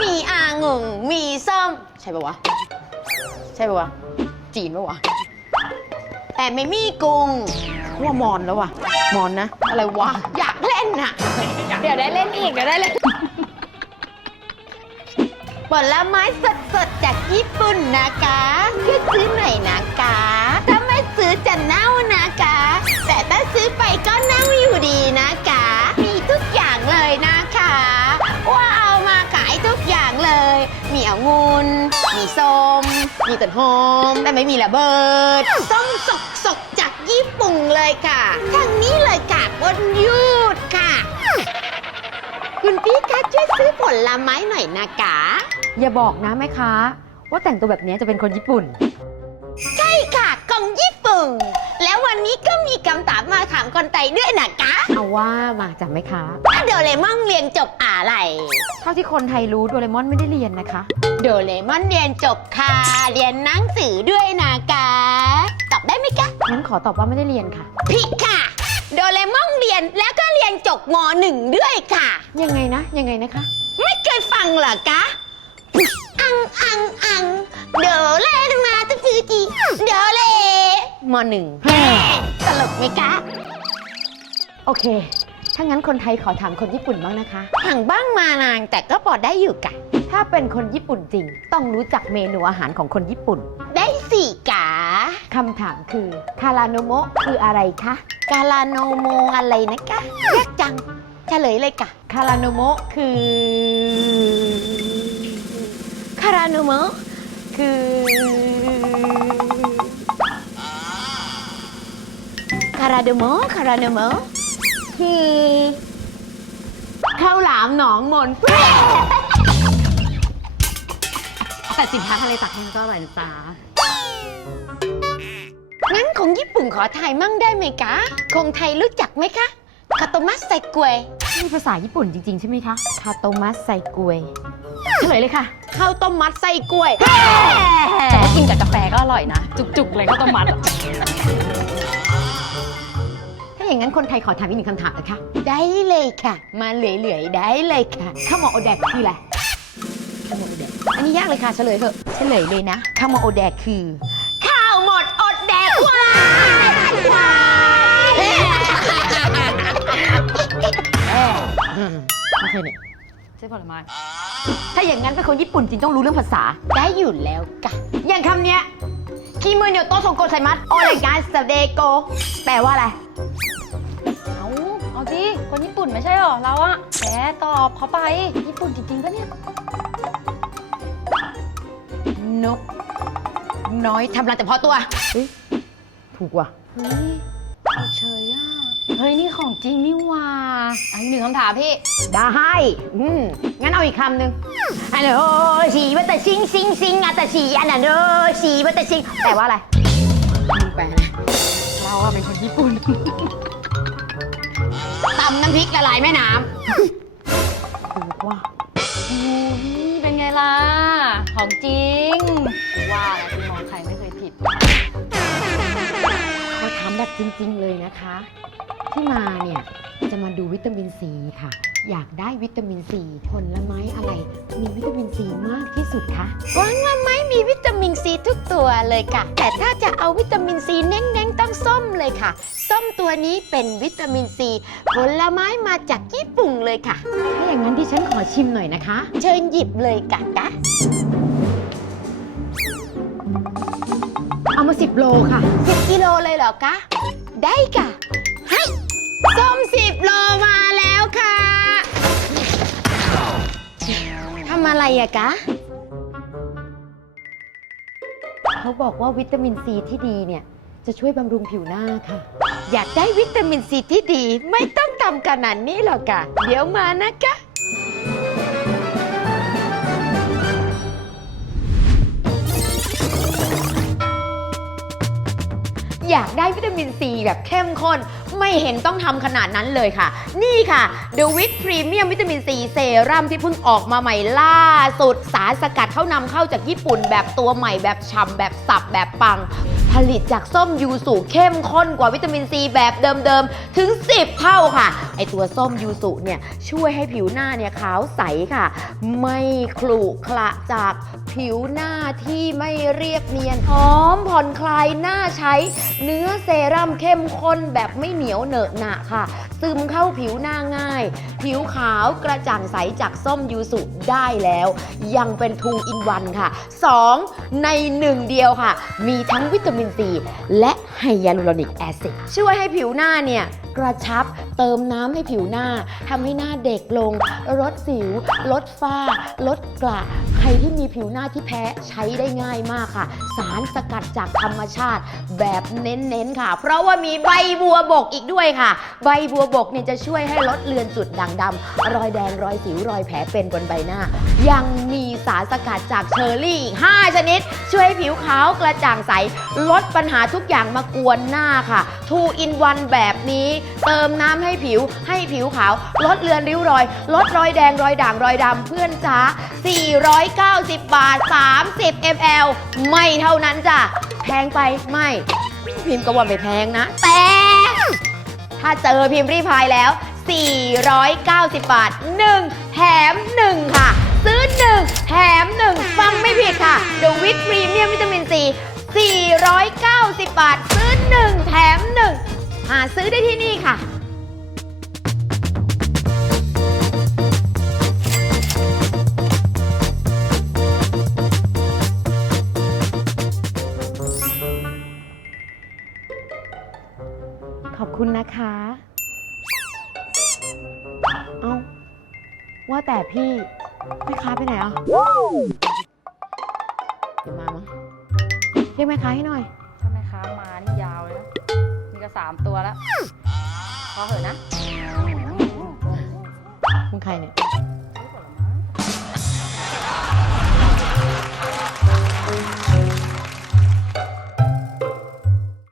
มีอางงมีส้ม ใช่ปะวะ ใช่ปะวะ จีนปะวะ แต่ไม่มีกุ้งว่ามอนแล้ววะมอนนะ อะไรวะ อยากเล่นน่ะ เดี๋ยวได้เล่นอีกเดี๋ยวได้เล่นผลไม้สดๆ จากญี่ปุ่นนะคะช่วยซื้อหน่อยนะคะ ถ้าไม่ซื้อจะเน่านะคะ มมีต้นหอม แต่ไม่มีระเบิด ส้มสกสกๆจากญี่ปุ่นเลยค่ะ ทางนี้เลยค่ะบนยูดค่ะ คุณพี่คะช่วยซื้อผลไม้หน่อยนะคะ อย่าบอกนะแม่ค้าว่าแต่งตัวแบบนี้จะเป็นคนญี่ปุ่น ใช่ค่ะกองญี่ ปุ่นแล้ววันนี้ก็มีคำถามมาถามคนไทยด้วยนะคะเอาว่ามาจากแม่ค้าว่าโดเรมอนเรียนจบอะไร เท่าที่คนไทยรู้โดเรมอนไม่ได้เรียนนะคะ โดเรมอนเรียนจบค่ะ เรียนหนังสือด้วยนะคะตอบได้ไหมคะ งั้นขอตอบว่าไม่ได้เรียนค่ะ ผิดค่ะ โดเรมอนเรียนแล้วก็เรียนจบมหนึ่งด้วยค่ะ ยังไงนะ ยังไงนะคะ ไม่เคยฟังเหรอคะ อังอัง มหนึ่งตลกไหมคะโอเค ถ้างั้นคนไทยขอถามคนญี่ปุ่นบ้างนะคะห่างบ้างมานานแต่ก็พอได้อยู่กะ ถ้าเป็นคนญี่ปุ่นจริง ต้องรู้จักเมนูอาหารของคนญี่ปุ่น ได้สี่กาคำถามคือคาราโนโมะคืออะไรคะกาลาโนโมอะไรนะคะยากจังเฉลยเลยกะคาราโนโมะคือคาราโนโมคือ ราโดโมคาราโนโมคือข้าวหลามหนองมนแต่สินค้าทะเลตักแห้งก็อร่อยนะจ๊ะงั้นของญี่ปุ่นขอไทยมั่งได้ไหมคะคงไทยรู้จักไหมคะคาโตมัสไซกวยนี่ภาษาญี่ปุ่นจริง ๆ ใช่ไหมคะคาโตมัสไซกวยเฉลยเลยค่ะข้าวต้มมัดไส้กล้วยแต่ว่ากินกับกาแฟก็อร่อยนะ จุกๆเลยข้าวต้มมัดถ้า อย่างนั้นคนไทยขอถามอีกหนึ่งคำถามนะคะ ได้เลยค่ะ มาเหลื่อยๆได้เลยค่ะข้าวหมอโอแดกคืออะไรข้าวหมอโอแดกอันนี้ยากเลยค่ะเฉลยเถอะเฉลยเลยนะข้าวหมอโอแดกคือข้าวหมดอดแดกว้ายว้ายไม่ใช่เนี่ยใช่ผลไม้ถ้าอย่างนั้นเป็นคนญี่ปุ่นจริงต้องรู้เรื่องภาษาได้อยู่แล้วกะอย่างคำเนี้ยคิมือเนียวโตะโซโกไซมัสโอเลกาสเดโกแปลว่าอะไร เอาเอาสิคนญี่ปุ่นไม่ใช่หรอเราอะแหมตอบเขาไป ญี่ปุ่นจริงๆปะเนี่ย นก น้อยทำรังแต่พอตัว ถูกว่ะ เฮ้ยเฉยอะเฮ้ย นี่ของจริงนี่หว่าอันหนึ่งคำถามพี่ ได้อืมงั้นเอาอีกคำหนึ่งอันโนชีวัตชิงชิงชิงอัตชีอันโนชีวัตชิงแปลว่าอะไรแปลนะเราอะเป็นคนญี่ปุ่น ตำน้ำพริกละลายแม่น้ถูกว่ะอืมเป็นไงล่ะ ของจริง ว่าแล้วคุณมองใครไม่เคยผิดเขาถามแบบจริง ๆ เลยนะคะ ที่มาเนี่ย จะมาดูวิตามินซีค่ะ อยากได้วิตามินซีผลไม้อะไร มีวิตามินซีมากที่สุดคะำว่างว่าไม่มีวิตามินซีทุกตัวเลยค่ะ แต่ถ้าจะเอาวิตามินซีเน้นๆต้องส้มเลยค่ะ ส้มตัวนี้เป็นวิตามินซีผลไม้มาจากญี่ปุ่นเลยค่ะ ถ้าอย่างนั้นที่ฉันขอชิมหน่อยนะคะ เชิญหยิบเลยกะกะเอามา10โลค่ะสิบกิโลเลยเหรอกะได้ค่ะให้ ส้มสิบโลมาแล้วค่ะทำอะไรอะกะ เขาบอกว่าวิตามินซีที่ดีเนี่ย จะช่วยบำรุงผิวหน้าค่ะ อยากได้วิตามินซีที่ดีไม่ต้องทำขนาดนี้หรอกค่ะ เดี๋ยวมานะคะอยากได้วิตามินซีแบบเข้มข้น ไม่เห็นต้องทำขนาดนั้นเลยค่ะ นี่ค่ะ The Wit Premium วิตามินซีเซรั่มที่เพิ่งออกมาใหม่ล่าสุด สารสกัดเข้านำเข้าจากญี่ปุ่นแบบตัวใหม่แบบฉ่ำแบบสับแบบปัง ลิตจากส้มยูสุเข้มข้นกว่าวิตามินซีแบบเดิมๆ ถึง 10 เท่าค่ะ ไอตัวส้มยูสุเนี่ยช่วยให้ผิวหน้าเนี่ยขาวใสค่ะ ไม่ขรุขระจากผิวหน้าที่ไม่เรียบเนียนหอมผ่อนคลายหน้าใช้ เนื้อเซรั่มเข้มข้นแบบไม่เหนียวเหนอะหนะค่ะซึมเข้าผิวหน้าง่าย ผิวขาวกระจ่างใสจากส้มยูสุได้แล้ว ยังเป็นทูอินวันค่ะ 2 ใน1เดียวค่ะ มีทั้งวิตามินซีและไฮยาลูรอนิกแอซิดช่วยให้ผิวหน้าเนี่ย กระชับ เติมน้ำให้ผิวหน้าทำให้หน้าเด็กลง ลดสิว ลดฝ้า ลดกระใครที่มีผิวหน้าที่แพ้ใช้ได้ง่ายมากค่ะ สารสกัดจากธรรมชาติแบบเน้นๆค่ะ เพราะว่ามีใบบัวบกอีกด้วยค่ะ ใบบัวบกเนี่ยจะช่วยให้ลดเลือนจุดด่างดำรอยแดงรอยสิวรอยแผลเป็นบนใบหน้า ยังมีสารสกัดจากเชอร์รี่อีก5ชนิด ช่วยให้ผิวขาวกระจ่างใส ลดปัญหาทุกอย่างมากวนหน้าค่ะทูอินวันแบบนี้เติมน้ำให้ผิว ให้ผิวขาว ลดเลือนริ้วรอย ลดรอยแดงรอยด่างรอยดำเพื่อนจ้า490 บาท 30 ml ไม่เท่านั้นจ้ะแพงไปไม่ พิมพ์ก็ว่าไม่แพงนะ แต่ ถ้าเจอพิมพ์รีพายแล้ว 490 บาท 1 แถม 1 ค่ะ ซื้อ 1 แถม 1 ฟังไม่ผิดค่ะ The Wit Premium วิตามินซี490 บาท ซื้อ 1 แถม 1 หาซื้อได้ที่นี่ค่ะ ขอบคุณนะคะ เอาว่าแต่พี่แม่ค้าไปไหนอะเดี๋ยวมามั้งเรียกแม่ค้าให้หน่อย ถ้าแม่ค้ามานี่ย สามตัวแล้วพอเหอะนะมึงใครเนี่ย